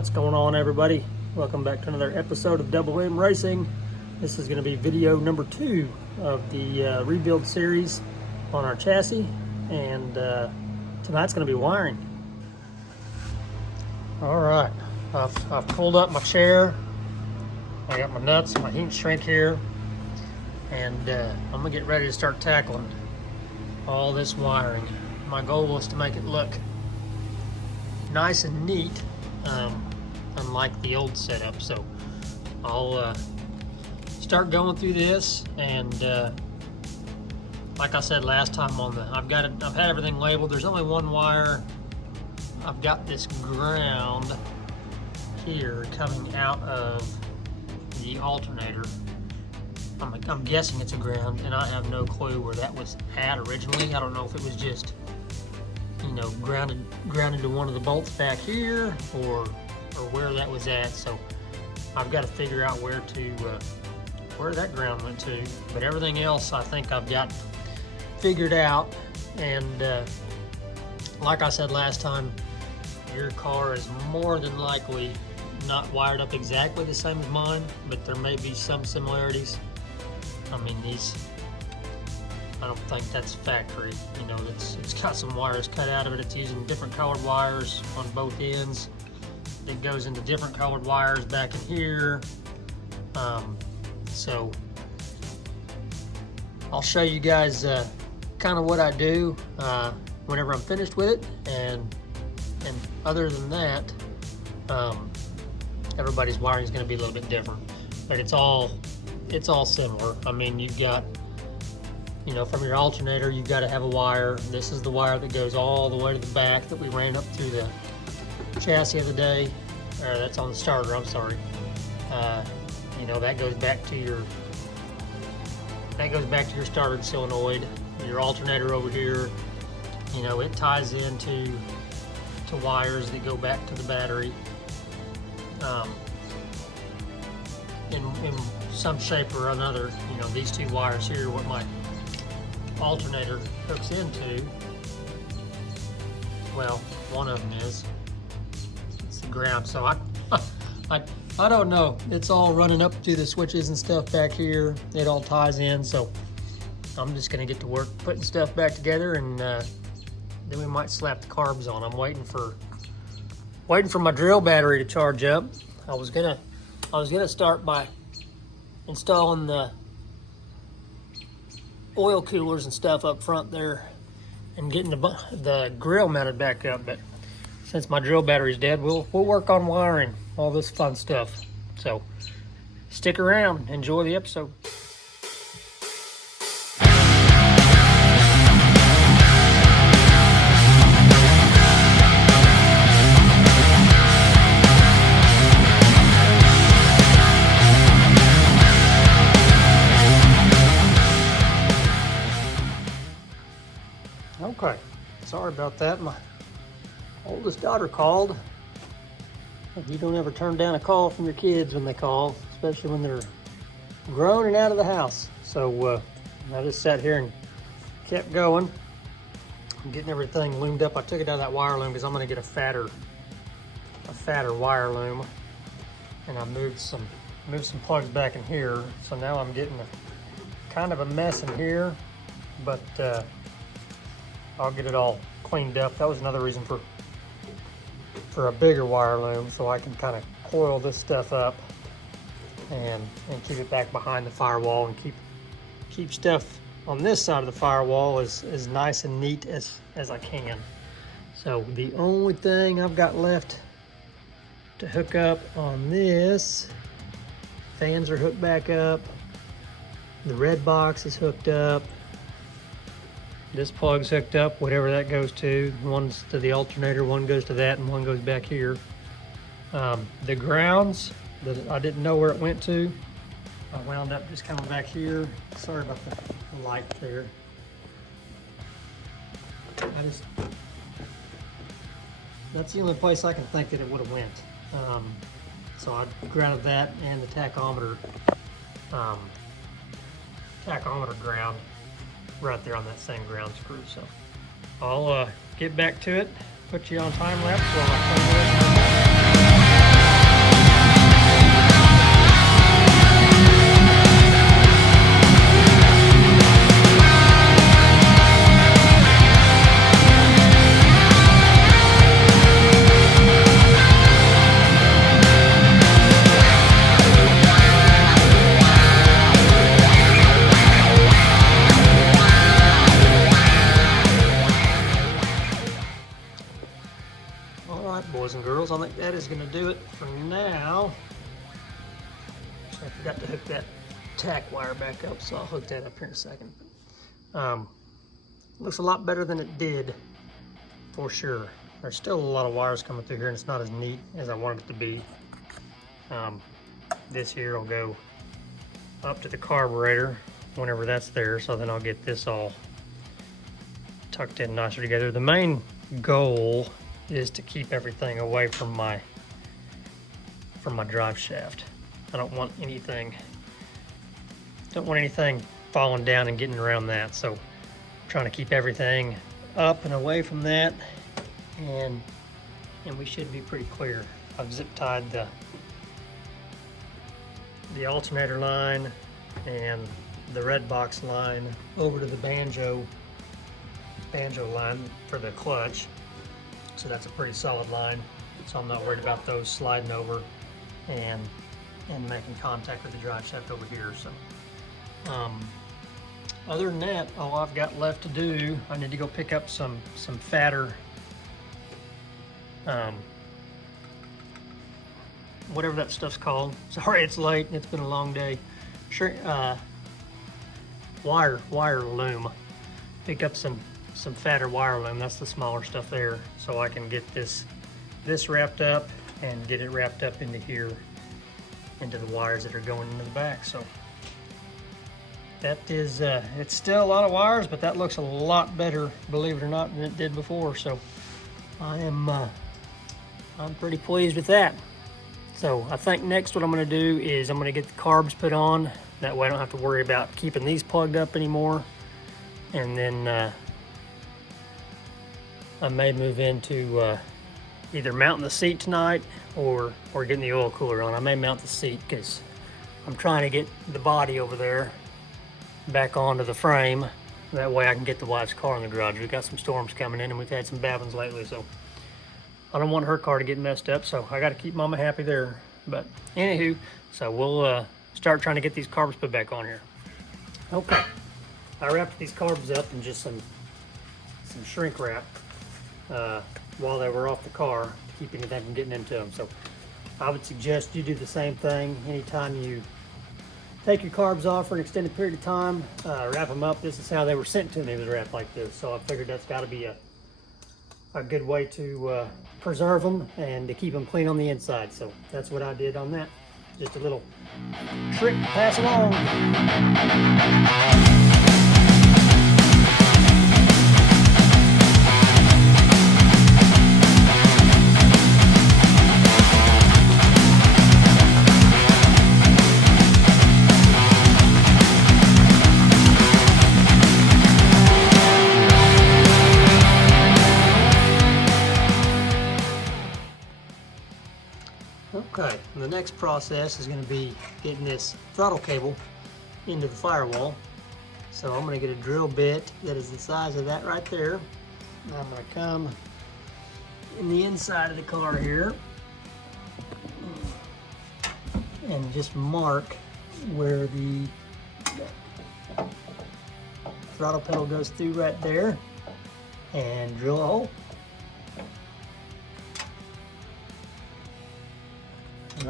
What's going on, everybody? Welcome back to another episode of Double M Racing. This is going to be video number 2 of the rebuild series on our chassis, and tonight's going to be wiring. All right, I've pulled up my chair. I got my nuts, my heat shrink here, and I'm going to get ready to start tackling all this wiring. My goal was to make it look nice and neat, unlike the old setup. So I'll start going through this, and like I said last time I've had everything labeled. There's only one wire. I've got this ground here coming out of the alternator. I'm guessing it's a ground, and I have no clue where that was at originally. I don't know if it was just, you know, grounded to one of the bolts back here, or where that was at. So I've got to figure out where that ground went to. But everything else I think I've got figured out. And like I said last time, your car is more than likely not wired up exactly the same as mine, but there may be some similarities. I mean, I don't think that's factory. You know, it's got some wires cut out of it. It's using different colored wires on both ends. It goes into different colored wires back in here. So I'll show you guys kind of what I do whenever I'm finished with it. And other than that, everybody's wiring is going to be a little bit different, but it's all similar. I mean, you've got, you know, from your alternator, you've got to have a wire. This is the wire that goes all the way to the back that we ran up through the chassis of the day, or that's on the starter, I'm sorry. You know, that goes back to your starter solenoid. Your alternator over here, you know, it ties into wires that go back to the battery. In some shape or another, you know, these two wires here are what my alternator hooks into. Well, one of them is. It's the ground, so I don't know. It's all running up through the switches and stuff back here. It all ties in, so I'm just gonna get to work putting stuff back together, and then we might slap the carbs on. I'm waiting for my drill battery to charge up. I was gonna start by installing the oil coolers and stuff up front there and getting the grill mounted back up, but since my drill battery's dead, we'll work on wiring, all this fun stuff. So stick around, enjoy the episode. Okay, sorry about that. My oldest daughter called. You don't ever turn down a call from your kids when they call, especially when they're grown and out of the house. So I just sat here and kept going. I'm getting everything loomed up. I took it out of that wire loom because I'm going to get a fatter wire loom, and I moved some plugs back in here. So now I'm getting kind of a mess in here, but I'll get it all cleaned up. That was another reason for a bigger wire loom, so I can kind of coil this stuff up and keep it back behind the firewall, and keep stuff on this side of the firewall as nice and neat as I can. So the only thing I've got left to hook up on this, fans are hooked back up, the red box is hooked up, this plug's hooked up, whatever that goes to. One's to the alternator, one goes to that, and one goes back here. The grounds, that I didn't know where it went to, I wound up just coming back here. Sorry about the light there. That's the only place I can think that it would have went. So I grounded that and the tachometer ground right there on that same ground screw. So I'll get back to it, put you on time lapse while I play with it. girls. I think that is going to do it for now. So I forgot to hook that tack wire back up, so I'll hook that up here in a second. Looks a lot better than it did, for sure. There's still a lot of wires coming through here, and it's not as neat as I wanted it to be. This here will go up to the carburetor whenever that's there, so then I'll get this all tucked in nicer together. The main goal is to keep everything away from my drive shaft. I don't want anything falling down and getting around that, so I'm trying to keep everything up and away from that, and we should be pretty clear. I've zip tied the alternator line and the red box line over to the banjo line for the clutch, so that's a pretty solid line, so I'm not worried about those sliding over and making contact with the drive shaft over here. So other than that, all I've got left to do, I need to go pick up some fatter whatever that stuff's called. Sorry, it's late. It's been a long day. Wire loom. Pick up some fatter wire loom. That's the smaller stuff there, so I can get this wrapped up and get it wrapped up into here, into the wires that are going into the back. So that is, it's still a lot of wires, but that looks a lot better, believe it or not, than it did before. So I'm pretty pleased with that. So I think next what I'm going to do is I'm going to get the carbs put on. That way I don't have to worry about keeping these plugged up anymore. And then I may move into either mounting the seat tonight or getting the oil cooler on. I may mount the seat because I'm trying to get the body over there back onto the frame. That way I can get the wife's car in the garage. We've got some storms coming in and we've had some bad ones lately, so I don't want her car to get messed up, so I got to keep Mama happy there. But anywho, so we'll start trying to get these carbs put back on here. Okay, I wrapped these carbs up in just some shrink wrap while they were off the car to keep anything from getting into them. So I would suggest you do the same thing anytime you take your carbs off for an extended period of time. Wrap them up. This is how they were sent to me, was wrapped like this. So I figured that's got to be a good way to preserve them and to keep them clean on the inside. So that's what I did on that. Just a little trick to pass along. Okay, and the next process is going to be getting this throttle cable into the firewall. So I'm going to get a drill bit that is the size of that right there. And I'm going to come in the inside of the car here and just mark where the throttle pedal goes through right there and drill a hole.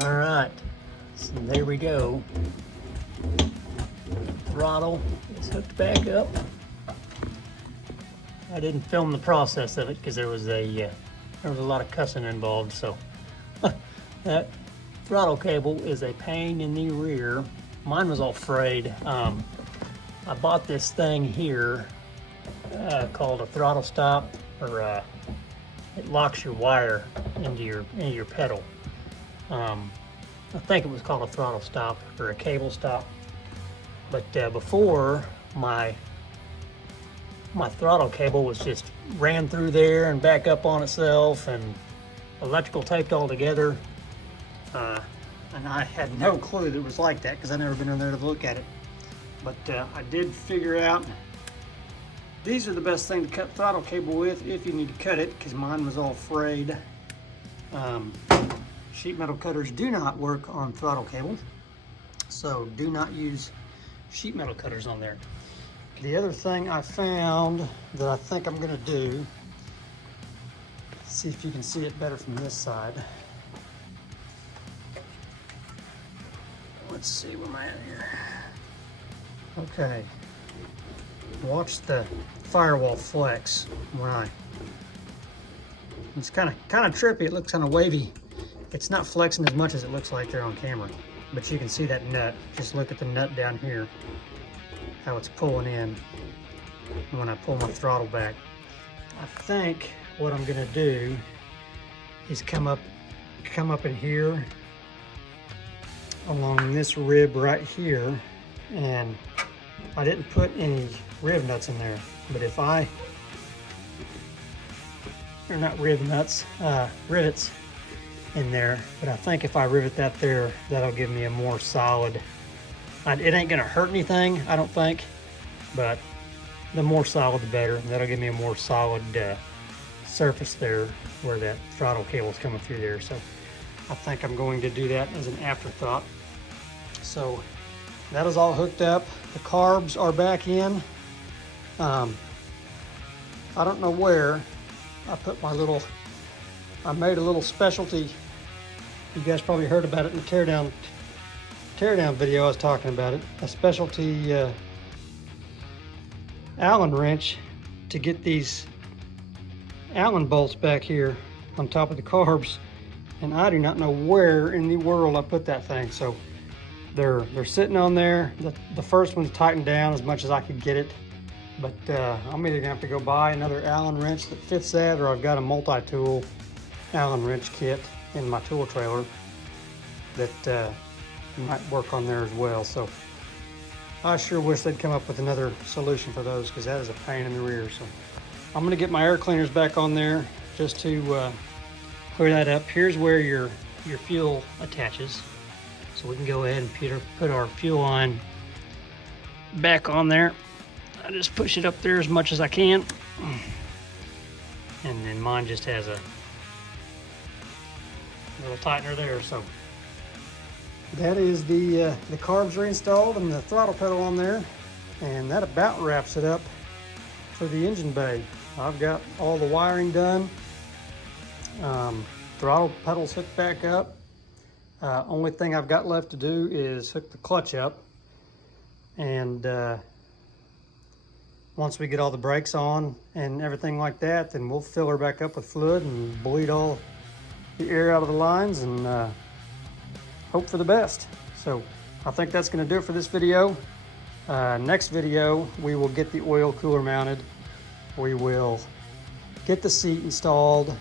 All right, so there we go. Throttle is hooked back up. I didn't film the process of it because there was a lot of cussing involved. So that throttle cable is a pain in the rear. Mine was all frayed. I bought this thing here called a throttle stop, or it locks your wire into your pedal. I think it was called a throttle stop or a cable stop, but before my throttle cable was just ran through there and back up on itself and electrical taped all together, and I had no clue that it was like that because I'd never been in there to look at it. But I did figure out these are the best thing to cut throttle cable with if you need to cut it, because mine was all frayed. Sheet metal cutters do not work on throttle cables, so do not use sheet metal cutters on there. The other thing I found that I think I'm going to do, see if you can see it better from this side. Let's see where am I at here. Okay. Watch the firewall flex when it's kind of trippy. It looks kind of wavy. It's not flexing as much as it looks like there on camera, but you can see that nut. Just look at the nut down here, how it's pulling in when I pull my throttle back. I think what I'm gonna do is come up in here along this rib right here, and I didn't put any rib nuts in there, but if I, or not rib nuts, rivets in there, but I think if I rivet that there, that'll give me a more solid, it ain't gonna hurt anything, I don't think, but the more solid the better. That'll give me a more solid surface there where that throttle cable is coming through there. So I think I'm going to do that as an afterthought. So that is all hooked up. The carbs are back in. I don't know where I put my little, I made a little specialty. You guys probably heard about it in the teardown video. I was talking about it. A specialty Allen wrench to get these Allen bolts back here on top of the carbs, and I do not know where in the world I put that thing. So they're sitting on there. The first one's tightened down as much as I could get it, but I'm either gonna have to go buy another Allen wrench that fits that, or I've got a multi-tool Allen wrench kit in my tool trailer that might work on there as well. So I sure wish they'd come up with another solution for those, because that is a pain in the rear. So I'm gonna get my air cleaners back on there just to clear that up. Here's where your fuel attaches. So we can go ahead and put our fuel line back on there. I just push it up there as much as I can. And then mine just has a little tightener there. So that is the carbs reinstalled and the throttle pedal on there. And that about wraps it up for the engine bay. I've got all the wiring done. Throttle pedals hooked back up. Only thing I've got left to do is hook the clutch up. And once we get all the brakes on and everything like that, then we'll fill her back up with fluid and bleed all the air out of the lines and hope for the best. So I think that's going to do it for this video. Next video, we will get the oil cooler mounted. We will get the seat installed.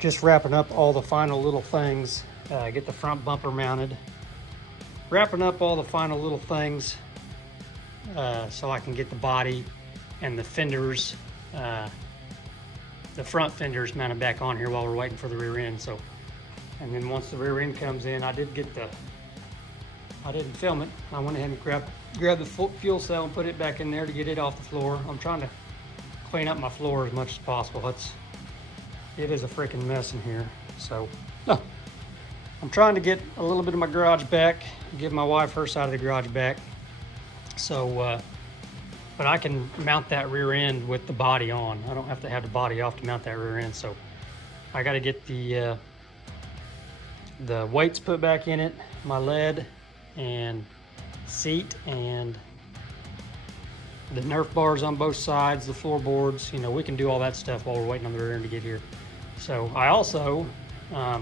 Just wrapping up all the final little things. Get the front bumper mounted. Wrapping up all the final little things so I can get the body and the fenders, the front fenders mounted back on here while we're waiting for the rear end. So, and then once the rear end comes in, I didn't film it. I went ahead and grabbed the fuel cell and put it back in there to get it off the floor. I'm trying to clean up my floor as much as possible. It is a freaking mess in here. So, I'm trying to get a little bit of my garage back, give my wife her side of the garage back. So, but I can mount that rear end with the body on. I don't have to have the body off to mount that rear end. So I got to get the weights put back in it, my lead and seat, and the Nerf bars on both sides, the floorboards. You know, we can do all that stuff while we're waiting on the rear end to get here. So I also, I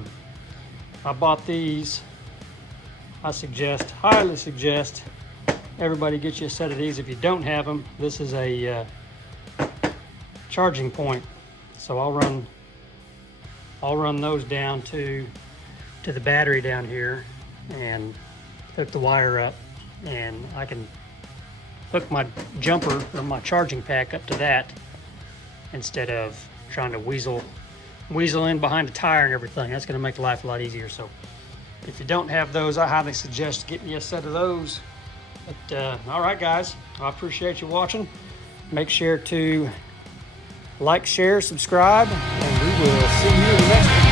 bought these. I highly suggest everybody get you a set of these if you don't have them. This is a charging point. So I'll run those down to the battery down here and hook the wire up, and I can hook my jumper or my charging pack up to that instead of trying to weasel in behind a tire and everything. That's going to make life a lot easier. So if you don't have those, I highly suggest getting you a set of those. But all right, guys, I appreciate you watching. Make sure to like, share, subscribe, and we will see you in the next one.